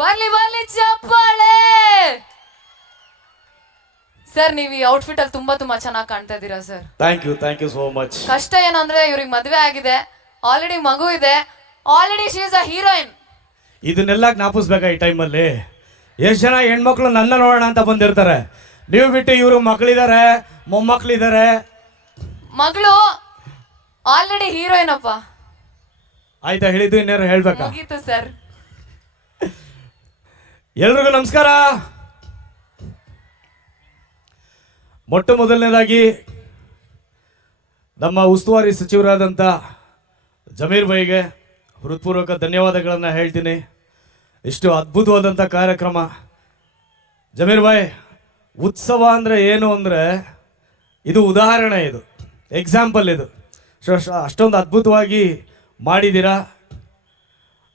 ಬರ್ಲಿ ಬರ್ಲಿ ಚಪ್ಪಾಳೆ. ಸರ್ ನೀವು ಈ ಔಟ್ಫಿಟ್ ಅಲ್ಲಿ ತುಂಬಾ ಚೆನ್ನಾಗಿ ಕಾಣ್ತಾ ಇದ್ದೀರಾ sir. Thank you so much. ಕಷ್ಟ ಏನು ಅಂದ್ರೆ ಇವ್ರಿಗೆ ಮದುವೆ ಆಗಿದೆ, ಆಲ್ರೆಡಿ ಮಗು ಇದೆ, already she is a heroine. ಇದನ್ನೆಲ್ಲ ಜ್ಞಾಪಿಸ್ಬೇಕಾ ಈ ಟೈಮಲ್ಲಿ? ಎಷ್ಟು ಜನ ಹೆಣ್ಮಕ್ಳು ನನ್ನ ನೋಡೋಣ ಅಂತ ಬಂದಿರ್ತಾರೆ. ನೀವು ಬಿಟ್ಟು ಇವರು ಮಕ್ಕಳಿದ್ದಾರೆ, ಮೊಮ್ಮಕ್ಕಳಿದ್ದಾರೆ. ಮಗಳು ಆಲ್ರೆಡಿ ಹೀರೋಯಿನ್ ಅಪ್ಪ. ಆಯ್ತಾ ಹೇಳಿದ್ದು, ಇನ್ನೇನು ಹೇಳ್ಬೇಕಾ? ಮುಗೀತು ಸರ್. ಎಲ್ರಿಗೂ ನಮಸ್ಕಾರ. ಮೊಟ್ಟ ಮೊದಲನೇದಾಗಿ ನಮ್ಮ ಉಸ್ತುವಾರಿ ಸಚಿವರಾದಂಥ ಜಮೀರ್ ಭಾಯಿಗೆ ಹೃತ್ಪೂರ್ವಕ ಧನ್ಯವಾದಗಳನ್ನು ಹೇಳ್ತೀನಿ. ಇಷ್ಟು ಅದ್ಭುತವಾದಂಥ ಕಾರ್ಯಕ್ರಮ. ಜಮೀರ್ ಭಾಯ್, ಉತ್ಸವ ಅಂದರೆ ಏನು ಅಂದರೆ ಇದು ಉದಾಹರಣೆ, ಇದು ಎಕ್ಸಾಂಪಲ್. ಇದು ಅಷ್ಟೊಂದು ಅದ್ಭುತವಾಗಿ ಮಾಡಿದ್ದೀರಾ.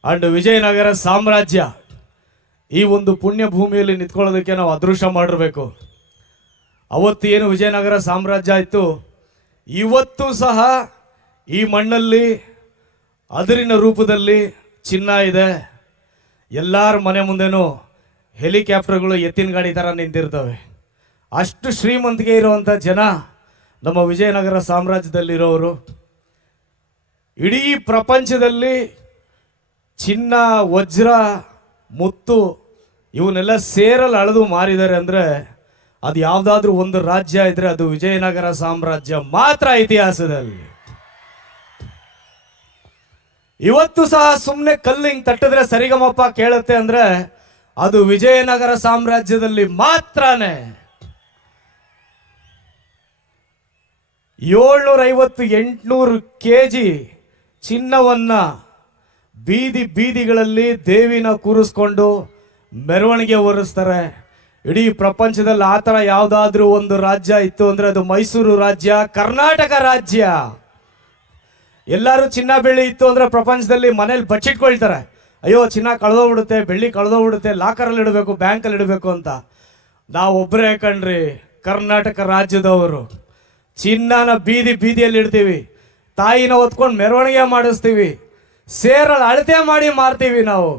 ಆ್ಯಂಡ್ ವಿಜಯನಗರ ಸಾಮ್ರಾಜ್ಯ ಈ ಒಂದು ಪುಣ್ಯ ಭೂಮಿಯಲ್ಲಿ ನಿಂತ್ಕೊಳ್ಳೋದಕ್ಕೆ ನಾವು ಅದೃಷ್ಟ ಮಾಡಿರಬೇಕು. ಅವತ್ತು ಏನು ವಿಜಯನಗರ ಸಾಮ್ರಾಜ್ಯ ಇತ್ತು, ಇವತ್ತು ಸಹ ಈ ಮಣ್ಣಲ್ಲಿ ಅದರಿನ ರೂಪದಲ್ಲಿ ಚಿನ್ನ ಇದೆ. ಎಲ್ಲರ ಮನೆ ಮುಂದೆನೂ ಹೆಲಿಕಾಪ್ಟರ್ಗಳು ಎತ್ತಿನ ಗಾಡಿ ಥರ ನಿಂತಿರ್ತವೆ. ಅಷ್ಟು ಶ್ರೀಮಂತಿಗೆ ಇರುವಂಥ ಜನ ನಮ್ಮ ವಿಜಯನಗರ ಸಾಮ್ರಾಜ್ಯದಲ್ಲಿರೋರು. ಇಡೀ ಪ್ರಪಂಚದಲ್ಲಿ ಚಿನ್ನ, ವಜ್ರ, ಮುತ್ತು ಇವನ್ನೆಲ್ಲ ಸೇರಲು ಅಳೆದು ಮಾರಿದ್ದಾರೆ ಅಂದರೆ ಅದು ಯಾವುದಾದ್ರೂ ಒಂದು ರಾಜ್ಯ ಇದ್ರೆ ಅದು ವಿಜಯನಗರ ಸಾಮ್ರಾಜ್ಯ ಮಾತ್ರ ಇತಿಹಾಸದಲ್ಲಿ. ಇವತ್ತು ಸಹ ಸುಮ್ಮನೆ ಕಲ್ಲು ಹಿಂಗೆ ತಟ್ಟಿದ್ರೆ ಸರಿಗಮಪ್ಪ ಕೇಳುತ್ತೆ ಅಂದರೆ ಅದು ವಿಜಯನಗರ ಸಾಮ್ರಾಜ್ಯದಲ್ಲಿ ಮಾತ್ರನೇ. 750-800 kg ಚಿನ್ನವನ್ನ ಬೀದಿಗಳಲ್ಲಿ ದೇವಿನ ಕೂರಿಸ್ಕೊಂಡು ಮೆರವಣಿಗೆ ಹೊರಿಸ್ತಾರೆ. ಇಡೀ ಪ್ರಪಂಚದಲ್ಲಿ ಆ ಥರ ಯಾವುದಾದ್ರೂ ಒಂದು ರಾಜ್ಯ ಇತ್ತು ಅಂದರೆ ಅದು ಮೈಸೂರು ರಾಜ್ಯ, ಕರ್ನಾಟಕ ರಾಜ್ಯ. ಎಲ್ಲರೂ ಚಿನ್ನ ಬೆಳ್ಳಿ ಇತ್ತು ಅಂದರೆ ಪ್ರಪಂಚದಲ್ಲಿ ಮನೇಲಿ ಬಚ್ಚಿಟ್ಕೊಳ್ತಾರೆ. ಅಯ್ಯೋ ಚಿನ್ನ ಕಳೆದೋಗ್ಬಿಡುತ್ತೆ, ಬೆಳ್ಳಿ ಕಳೆದೋಗ್ಬಿಡುತ್ತೆ, ಲಾಕರಲ್ಲಿ ಇಡಬೇಕು, ಬ್ಯಾಂಕಲ್ಲಿ ಇಡಬೇಕು ಅಂತ. ನಾವೊಬ್ಬರೇ ಕಣ್ರಿ ಕರ್ನಾಟಕ ರಾಜ್ಯದವರು. ಚಿನ್ನನ ಬೀದಿಯಲ್ಲಿ ಇಡ್ತೀವಿ, ತಾಯಿನ ಹೊತ್ಕೊಂಡು ಮೆರವಣಿಗೆ ಮಾಡಿಸ್ತೀವಿ, ಸೇರಲ್ಲಿ ಅಳತೆ ಮಾಡಿ ಮಾರ್ತೀವಿ ನಾವು.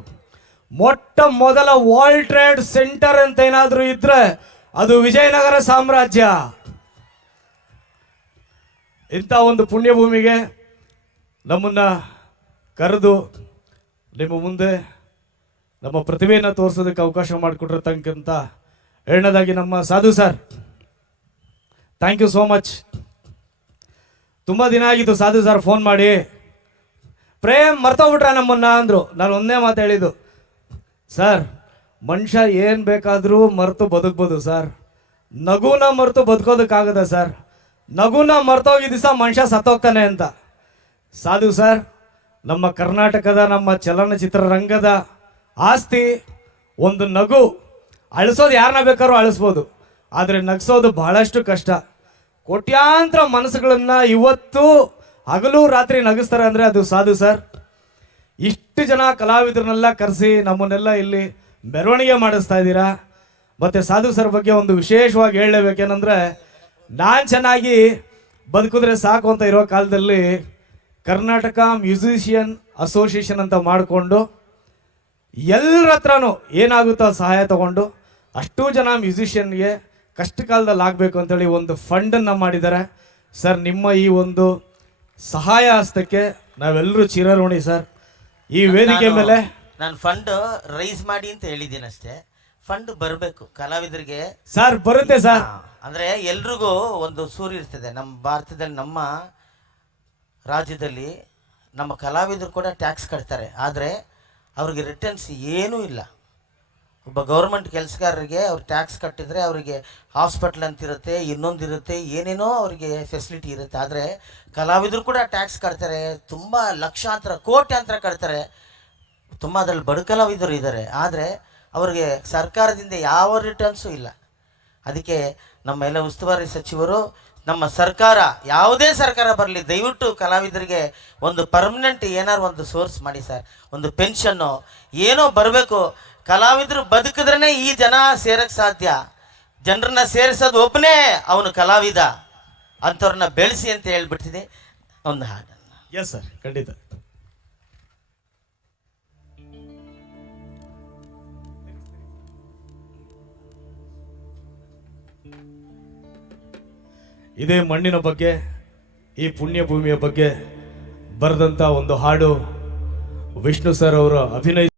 ಮೊಟ್ಟ ಮೊದಲ ವರ್ಲ್ಡ್ ಟ್ರೇಡ್ ಸೆಂಟರ್ ಅಂತ ಏನಾದರೂ ಇದ್ರೆ ಅದು ವಿಜಯನಗರ ಸಾಮ್ರಾಜ್ಯ. ಇಂಥ ಒಂದು ಪುಣ್ಯಭೂಮಿಗೆ ನಮ್ಮನ್ನ ಕರೆದು ನಿಮ್ಮ ಮುಂದೆ ನಮ್ಮ ಪ್ರತಿಭೆಯನ್ನು ತೋರಿಸೋದಕ್ಕೆ ಅವಕಾಶ ಮಾಡಿಕೊಟ್ಟಿರ್ತಕ್ಕಂಥ ಎರಡನೇದಾಗಿ ನಮ್ಮ Sadhu sir, thank you so much. ತುಂಬ ದಿನ ಆಗಿತ್ತು ಸಾಧು ಸರ್ ಫೋನ್ ಮಾಡಿ, ಪ್ರೇಮ್ ಮರ್ತೋಗ್ಬಿಟ್ರ ನಮ್ಮನ್ನ ಅಂದರು. ನಾನು ಒಂದೇ ಮಾತು ಹೇಳಿದ್ದು, ಸರ್ ಮನುಷ್ಯ ಏನು ಬೇಕಾದರೂ ಮರೆತು ಬದುಕ್ಬೋದು ಸರ್, ನಗುನ ಮರೆತು ಬದುಕೋದಕ್ಕಾಗದ ಸರ್, ನಗುನ ಮರ್ತೋಗಿದ್ದ ದಿವಸ ಮನುಷ್ಯ ಸತ್ತೋಗ್ತಾನೆ ಅಂತ. ಸಾಧು ಸರ್ ನಮ್ಮ ಕರ್ನಾಟಕದ, ನಮ್ಮ ಚಲನಚಿತ್ರರಂಗದ ಆಸ್ತಿ. ಒಂದು ನಗು ಅಳಿಸೋದು ಯಾರನ್ನ ಬೇಕಾದ್ರೂ ಅಳಿಸ್ಬೋದು, ಆದರೆ ನಗಿಸೋದು ಬಹಳಷ್ಟು ಕಷ್ಟ. ಕೋಟ್ಯಾಂತರ ಮನಸ್ಸುಗಳನ್ನು ಇವತ್ತು ಹಗಲು ರಾತ್ರಿ ನಗಿಸ್ತಾರೆ ಅಂದರೆ ಅದು ಸಾಧು ಸರ್. ಇಷ್ಟು ಜನ ಕಲಾವಿದರನ್ನೆಲ್ಲ ಕರೆಸಿ ನಮ್ಮನ್ನೆಲ್ಲ ಇಲ್ಲಿ ಮೆರವಣಿಗೆ ಮಾಡಿಸ್ತಾ ಇದ್ದೀರಾ. ಮತ್ತು ಸಾಧು ಸರ್ ಬಗ್ಗೆ ಒಂದು ವಿಶೇಷವಾಗಿ ಹೇಳಲೇಬೇಕೇನೆಂದರೆ, ನಾನು ಚೆನ್ನಾಗಿ ಬದುಕಿದ್ರೆ ಸಾಕು ಅಂತ ಇರೋ ಕಾಲದಲ್ಲಿ ಕರ್ನಾಟಕ ಮ್ಯೂಸಿಷಿಯನ್ ಅಸೋಸಿಯೇಷನ್ ಅಂತ ಮಾಡಿಕೊಂಡು ಎಲ್ಲರ ಹತ್ರನೂ ಏನಾಗುತ್ತೋ ಸಹಾಯ ತಗೊಂಡು ಅಷ್ಟೂ ಜನ ಮ್ಯೂಸಿಷಿಯನ್ಗೆ ಕಷ್ಟ ಕಾಲದಲ್ಲಿ ಆಗಬೇಕು ಅಂತೇಳಿ ಒಂದು ಫಂಡನ್ನು ಮಾಡಿದ್ದಾರೆ. ಸರ್ ನಿಮ್ಮ ಈ ಒಂದು ಸಹಾಯ ಹಸ್ತಕ್ಕೆ ನಾವೆಲ್ಲರೂ ಚಿರಋಣಿ ಸರ್. ಈ ವೇದಿಕೆ ಮೇಲೆ ನಾನು ಫಂಡ್ ರೈಸ್ ಮಾಡಿ ಅಂತ ಹೇಳಿದ್ದೀನಿ ಅಷ್ಟೇ. ಫಂಡ್ ಬರಬೇಕು ಕಲಾವಿದರಿಗೆ ಸರ್, ಬರುತ್ತೆ ಸರ್. ಅಂದರೆ ಎಲ್ರಿಗೂ ಒಂದು ಸೂರು ಇರ್ತದೆ. ನಮ್ಮ ಭಾರತದಲ್ಲಿ, ನಮ್ಮ ರಾಜ್ಯದಲ್ಲಿ ನಮ್ಮ ಕಲಾವಿದರು ಕೂಡ ಟ್ಯಾಕ್ಸ್ ಕಟ್ತಾರೆ, ಆದರೆ ಅವ್ರಿಗೆ ರಿಟರ್ನ್ಸ್ ಏನೂ ಇಲ್ಲ. ಒಬ್ಬ ಗೌರ್ಮೆಂಟ್ ಕೆಲಸಗಾರರಿಗೆ ಅವ್ರು ಟ್ಯಾಕ್ಸ್ ಕಟ್ಟಿದರೆ ಅವರಿಗೆ ಹಾಸ್ಪಿಟ್ಲ್ ಅಂತಿರುತ್ತೆ, ಇನ್ನೊಂದಿರುತ್ತೆ, ಏನೇನೋ ಅವರಿಗೆ ಫೆಸಿಲಿಟಿ ಇರುತ್ತೆ. ಆದರೆ ಕಲಾವಿದರು ಕೂಡ ಟ್ಯಾಕ್ಸ್ ಕಟ್ತಾರೆ, ತುಂಬ ಲಕ್ಷಾಂತರ ಕೋಟ್ಯಾಂತರ ಕಟ್ತಾರೆ. ತುಂಬ ಅದರಲ್ಲಿ ಬಡ ಕಲಾವಿದರು ಇದ್ದಾರೆ, ಆದರೆ ಅವರಿಗೆ ಸರ್ಕಾರದಿಂದ ಯಾವ ರಿಟರ್ನ್ಸು ಇಲ್ಲ. ಅದಕ್ಕೆ ನಮ್ಮ ಎಲ್ಲ ಉಸ್ತುವಾರಿ ಸಚಿವರು, ನಮ್ಮ ಸರ್ಕಾರ, ಯಾವುದೇ ಸರ್ಕಾರ ಬರಲಿ, ದಯವಿಟ್ಟು ಕಲಾವಿದರಿಗೆ ಒಂದು ಪರ್ಮನೆಂಟ್ ಏನಾರು ಒಂದು ಸೋರ್ಸ್ ಮಾಡಿ ಸರ್. ಒಂದು ಪೆನ್ಷನ್ನು ಏನೋ ಬರಬೇಕು. ಕಲಾವಿದರು ಬದುಕಿದ್ರೇ ಈ ಜನ ಸೇರಕ್ಕೆ ಸಾಧ್ಯ. ಜನರನ್ನ ಸೇರಿಸೋದು ಒಬ್ಬನೇ ಅವನು ಕಲಾವಿದ. ಅಂಥವ್ರನ್ನ ಬೆಳೆಸಿ ಅಂತ ಹೇಳ್ಬಿಡ್ತೀನಿ. ಒಂದು ಹಾಡನ್ನು. ಎಸ್ ಸರ್, ಖಂಡಿತ. ಇದೇ ಮಣ್ಣಿನ ಬಗ್ಗೆ, ಈ ಪುಣ್ಯ ಭೂಮಿಯ ಬಗ್ಗೆ ಬರೆದಂಥ ಒಂದು ಹಾಡು ವಿಷ್ಣು ಸರ್ ಅವರ ಅಭಿನಯ